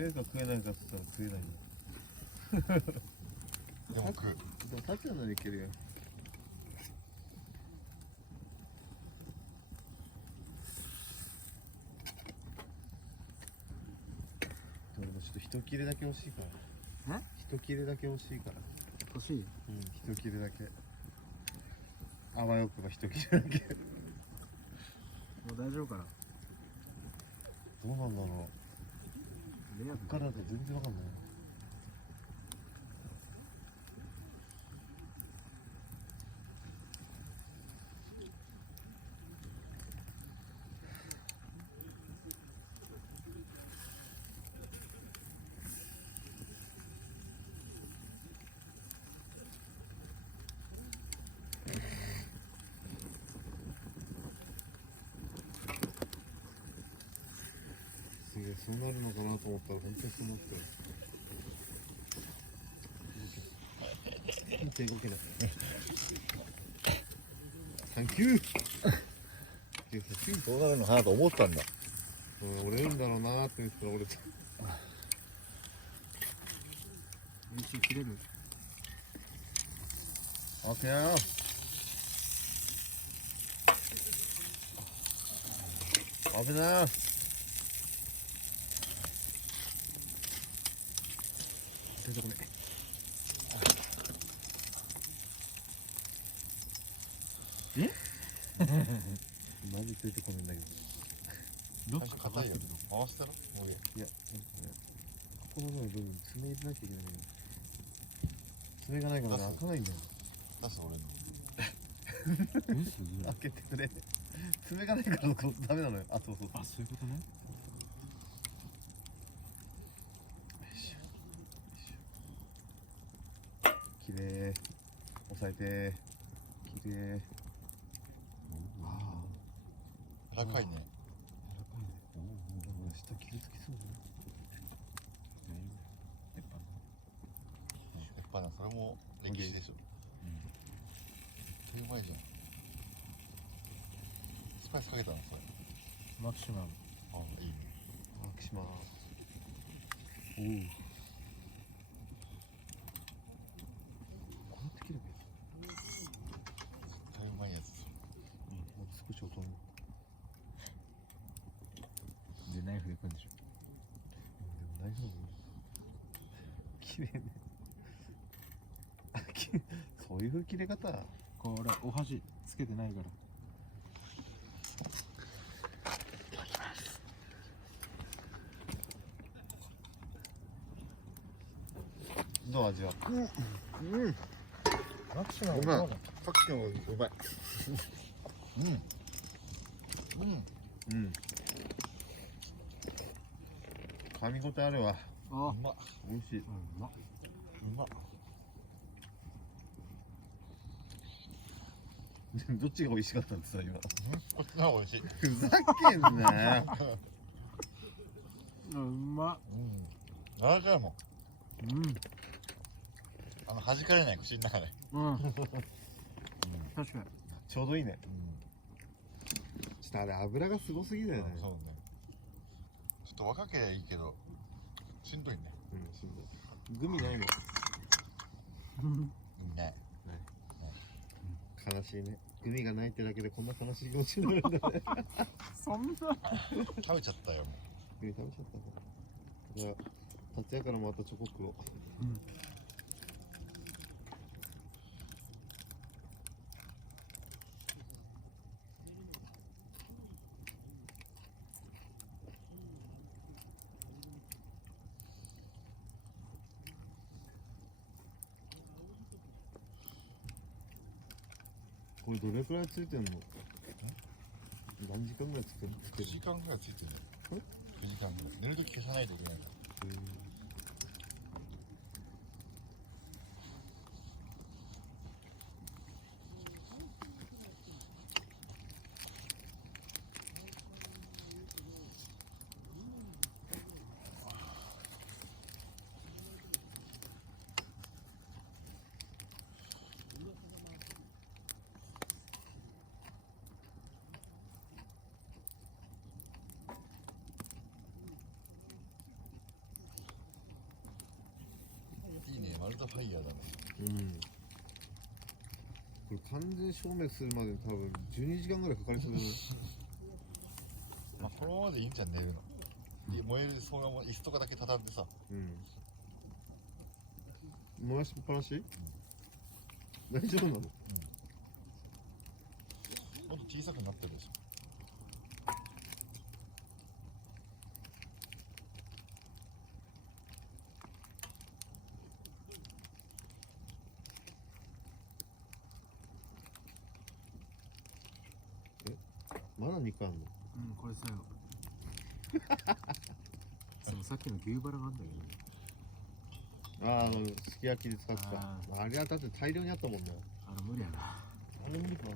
えるか食えないかって言ったら食えないよ。でも食う。でもタチならいけるよ。俺もちょっと一切れだけ欲しいから。一切れだけ欲しいから。欲しい？うん、一切れだけ。あわよくば一切れだけ。もう大丈夫かな。どうなんだろう。迷惑こっからだと全然わかんない。すげえ、そうなるのかなと思ったら本当にそうなってる。動けない。サンキュー。そうなるのかなと思ったんだ。折れるんだろうなーって言ったら折れた。練習切れる？オッケー。オッケーだ。出てこねえ。マジ出てこないんだけど。どっか硬いよ。回したらもういい。いや、なんかね、ここの部分爪入れなきゃいけないよ。爪がないからね、開かないんだよ。出す俺の。開けてくれ。爪がないからこうダメなのよ。あ、そうそう。あ、そういうことね。よいしょ。よいしょ。きれい。押さえて。きれい。柔らかいね。下傷つきそうだね。鉄板だ。それも歴史でしょ。うまいじゃん。スパイスかけたのそれ。マキシマム。あ、いいね。マキシマ。おう。こうやって切ればいい。絶対うまいやつ。もう少し大人に。で、ナイフで食うんでしょ。でも大丈夫。綺麗ね。そういう切れ方。これ、お箸つけてないから。どう味は。マキシマム。うまい。さっきのうまい。うん。噛み応えあるわ。あ、うまっ。美味しい。うまっ。うまっ。どっちが美味しかったんですか今。こっちの方が美味しい。ふざけんなよ。うまっ。柔らかいもん。うん。弾かれない口の中で。確かに。ちょうどいいね。ちょっとあれ油がすごすぎだよね。そうね。ちょっと若けりゃいいけど、しんどいね。うん、しんどい。グミないの。ね。悲しいね。グミがないってだけでこんな悲しい気持ちになるんだね。そんな。食べちゃったよ。グミ食べちゃったから。じゃあ、達也からまたチョコ食おう。これどれくらいついてんの？何時間ぐらいつける9時間ぐらいついてる。9時間ぐらい。寝るとき消さないといけないから。ファイヤーだね。うんこれ完全消滅するまで多分12時間ぐらいかかりそうだねまあこのままでいいんじゃん、寝るの。燃えるそのまま椅子とかだけ畳んでさ。うん燃やしっぱなし、大丈夫なの？もっと小さくなってるでしょ。まだ2個あんの？うんこれ最後そのさっきの牛バラがあんだけどねああすき焼きで使ってたあれはだって大量にあったもんね無理やなあれ無理かね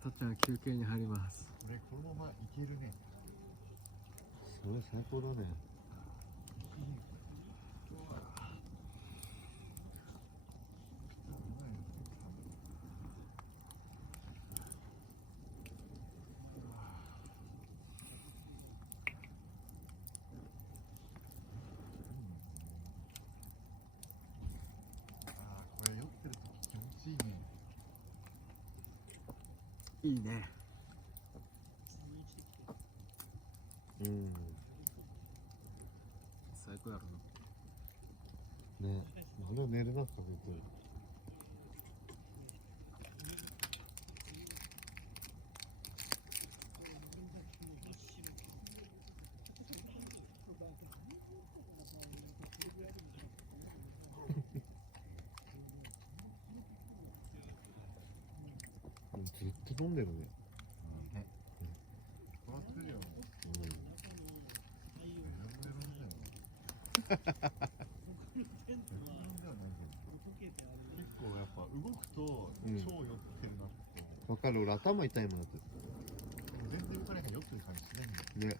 たっちゃん休憩に入ります。俺このままいけるね。それ最高だねああこれ酔ってると気持ちいいね。いいね。うん最高やろね俺は寝れなかった本当にずっと飲んでるねこれ来るよ。結構やっぱ動くと超酔ってるなってわかる俺頭痛いもんだって全然動かないから酔ってる感じしないんだよ。ね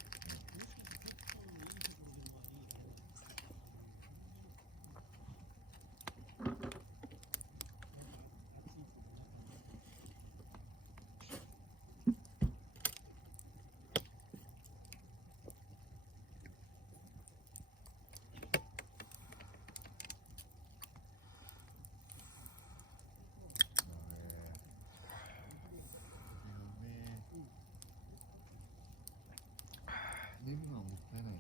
寝るのはもったいない。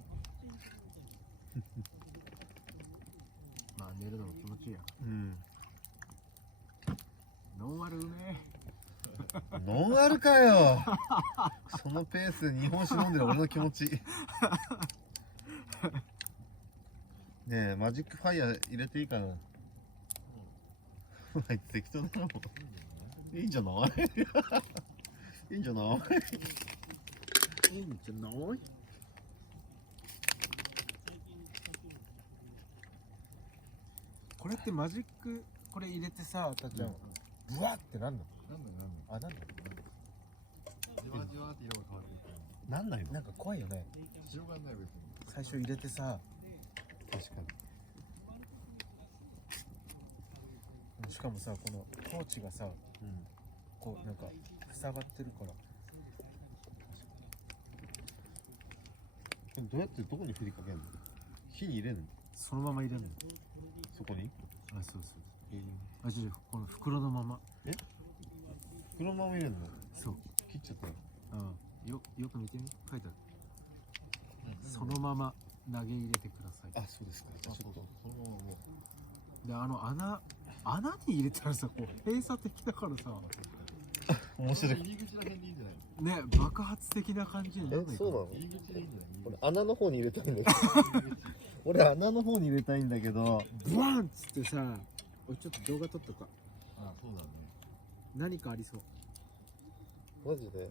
まあ寝るのも気持ちいいや。うんノンアルうめえ。ノンアルかよそのペースで日本酒飲んでる俺の気持ちねえマジックファイヤー入れていいかなあいつ適当だなもんいいんじゃないいいんじゃないいいんじゃない？これってマジックこれ入れてさ、たっちゃんブワってなんの？なんだなんだ。あ、なんだ？じわじわって色が変わっていく。なんないのなんか怖いよね。広がんない別に。最初入れてさ、確かにしかもさこのトーチがさ、こうなんか塞がってるから。どうやってどこに振りかけるの火に入れるのそのまま入れるの。そこにあ、そうそう。あ、違う、この袋のまま。袋のまま入れるのそう。切っちゃったようん。よく見てみ。書いてある。そのまま投げ入れてください。あ、そうですかじゃあちょっとそのもで、穴に入れたらさ、こう閉鎖的だからさ、面白い入り口らへんでいいんじゃない？ね、爆発的な感じにならないかな。そうなの入り口でいいんじゃない？俺穴の方に入れたいんだけど俺穴の方に入れたいんだけどブワンっつってさ、俺ちょっと動画撮っとくか。あ、そうだね。何かありそう。マジで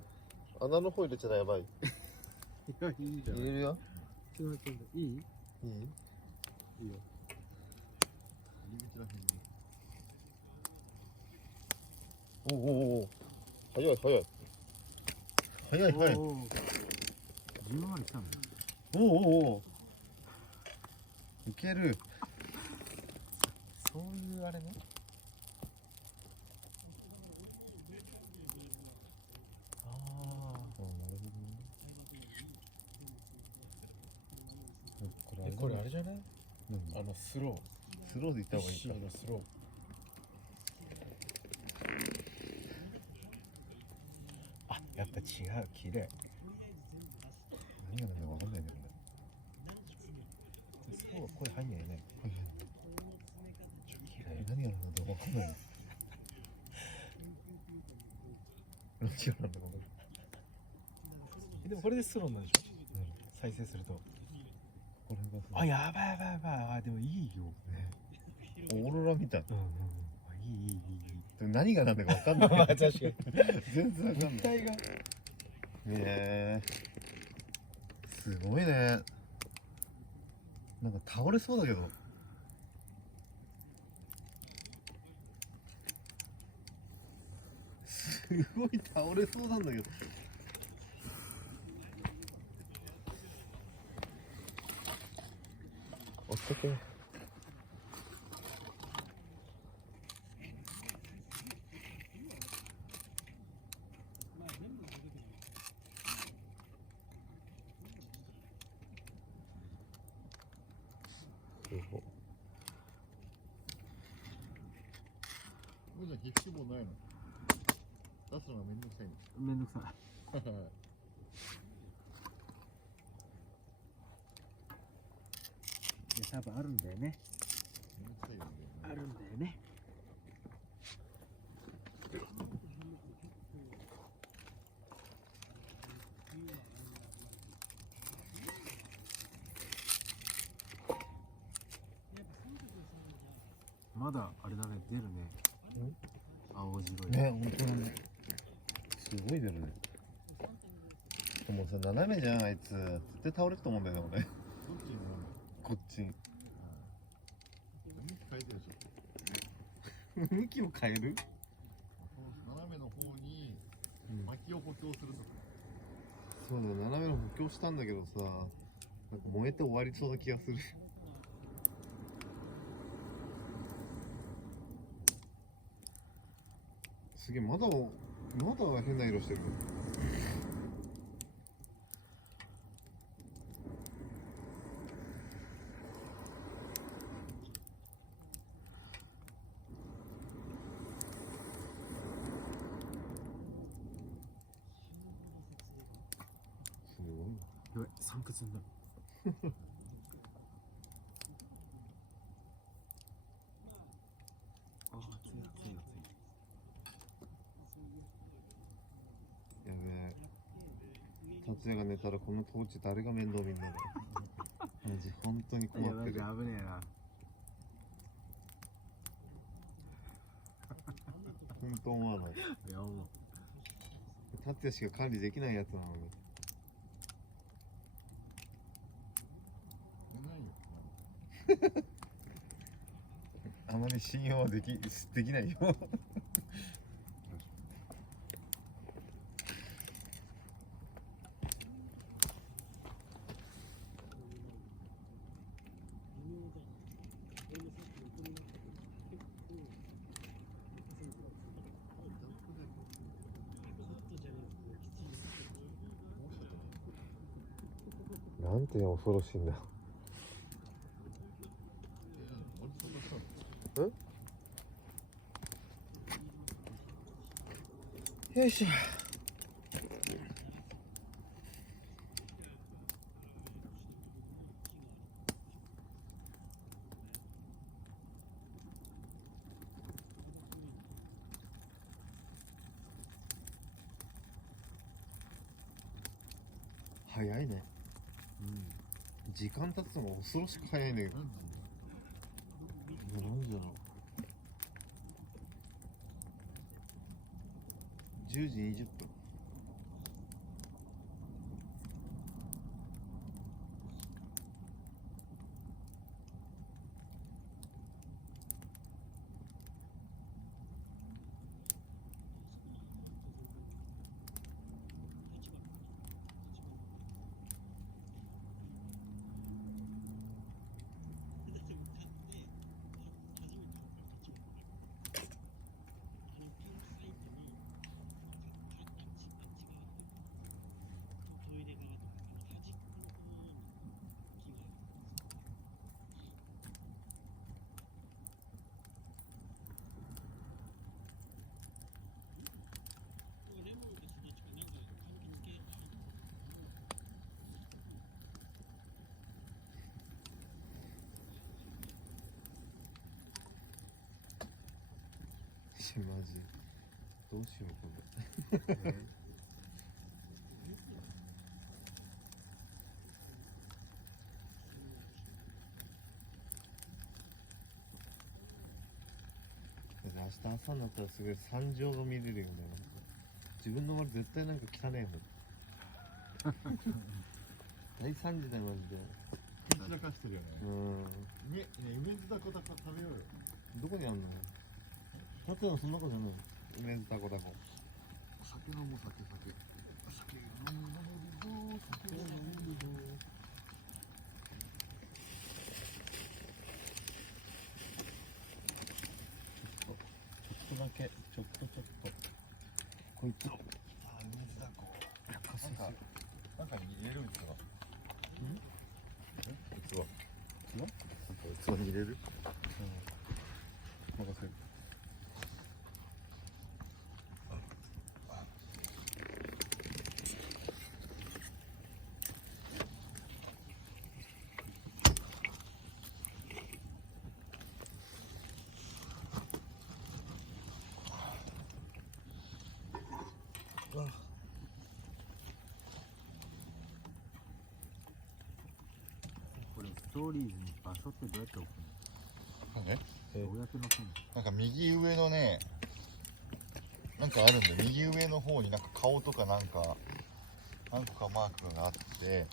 穴の方入れちゃやばい。いや、いいんじゃない。入れるよ。ちょっと待って、いい？いいい？いよ。入り口らへんにおおおお。早い早い。早い早い。おー10万来たの。おおおお。いける。そういうあれね。ああ。これれじゃない？スロスローでいったー。方がいいか。のスロー。あ、やっぱ違う、綺麗。何が何だかわかんないねそう、声入んないね。これ。綺麗。何が何だかわかんない。何が何だかわかんない。でもこれでスローなんでしょ？再生すると。これがあ、やばいやばいやばい。あ、でもいいよ。オーロラみたい。うんうんうん。いいいいいいいい。でも何が何だかわかんない。確かに。全然わかんない。物体が。ねえ。すごいね。なんか倒れそうだけど。すごい倒れそうなんだけど。おっとけ。これじゃ皮膚脂肪ないの？出すのがめんどくさいの。めんどくさい。いや、多分あるんだよね。めんどくさいよね。あるんだよね。まだあれだね、出るね。青白い。ね、本当に。すごい出るね。でもさ、斜めじゃん、あいつ。絶対倒れると思うんだよね、俺。どっちになるの？こっち。向き変えてるでしょ。向きを変える？この斜めの方に薪を補強するとか。そうだ、斜めの補強したんだけどさ、なんか燃えて終わりそうな気がする。すげえ、まだ変な色してる。すごい。やばい、散骨になる。あ、熱い熱い熱い。やべえ。達也が寝たらこのトーチ誰が面倒見んのだろう。マジ本当に困いや、ってる。なんか危ねえな。本当思わない。いや、もう。達也しか管理できないやつなのに。ないよ。あまり信用はできないよ。なんて恐ろしいんだ。よいしょ。早いね。時間経つのが恐ろしく早いんだけど。なんでだろ10時20分。マジどうしようこれ。明日朝になったらすごい惨状が見れるよね。自分の周り絶対なんか汚ねえもん。大惨事だよマジで。散らかしてるよね。ね、梅津だこだこ食べようよ。どこにあんの？だってそんなことじゃない。梅津だこだこ。酒飲もう酒飲むぞ酒飲むぞ。ちょっとだけちょっとこいつを梅津だこなんかに入れるんですか？器に入れる？任せる。これストーリーズに場所ってどうやって置くの？ね、どうやって載せるの？なんか右上のね、なんかあるんで、右上の方になんか顔とかなんか何個かマークがあって、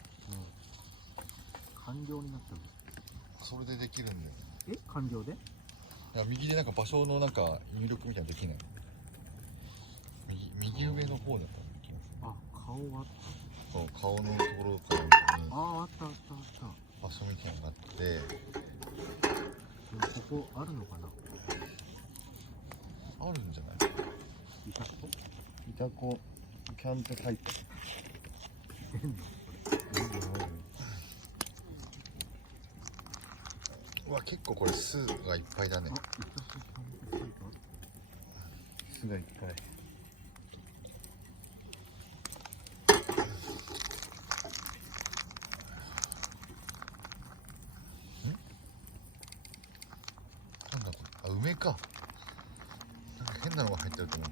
完了になったの？それでできるんだよ。え、完了で？いや、右でなんか場所のなんか入力みたいなのできない。右上の方だったらできます。あ、顔あった。そう、顔のところからにあ、あったあったあった。場所みたいなのがあって、でもここあるのかな？あるんじゃない？いたこイタコキャンプタイプ。出んの？うわ、結構これ巣がいっぱいだね。あ、いたこキャンプサイトある？巣がいっぱい。なんだこれ、あ、梅か。なんか変なのが入ってると思う。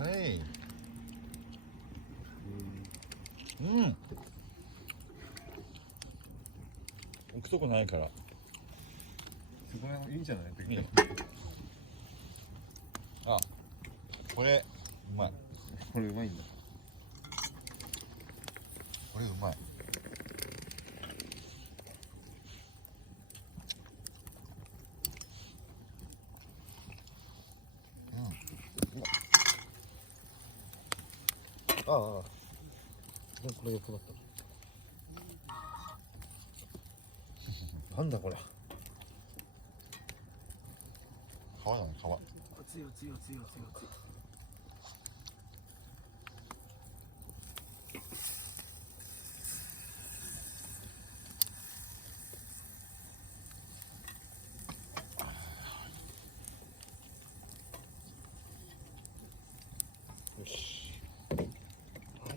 痛い。置くとこないから。すごいいいんじゃない？いいよ。あ、これうまい。これうまいんだ。これうまい。ああ、これ横だった。なんだこれ。皮だね、皮。熱い熱い熱い熱い熱い。よし。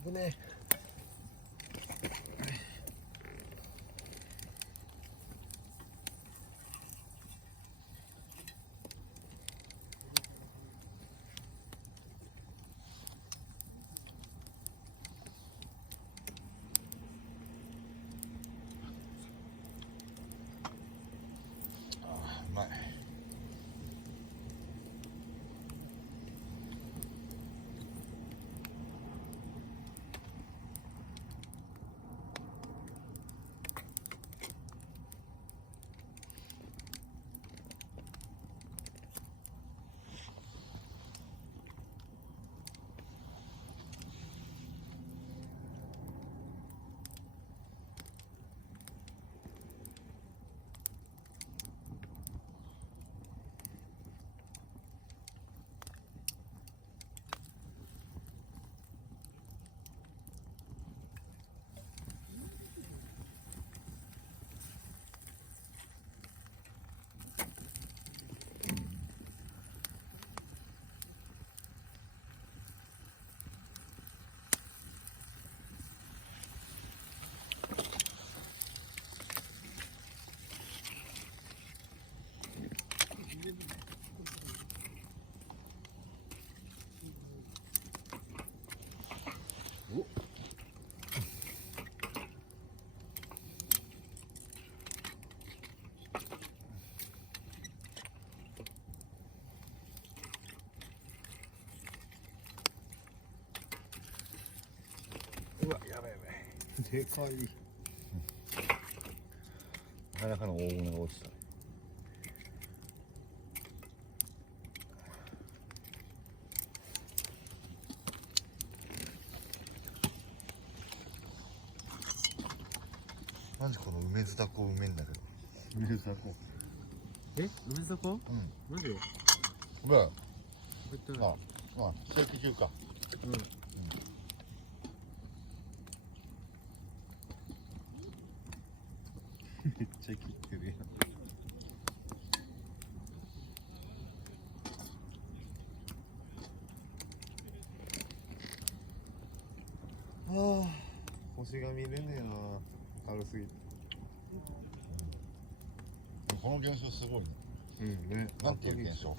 危ねえ。うわやばいやばい。でかい。なかなかの大物が落ちた。マジこの梅酢だこうめんだけど。水だこ。え梅坂うん。マジよ。これ、絶対あ、まあ、ステーキ中か。うん。めっちゃ切ってるやん。はあ、星が見れねえな。軽すぎて。この現象すごいね。うんね。なんていう現象？うん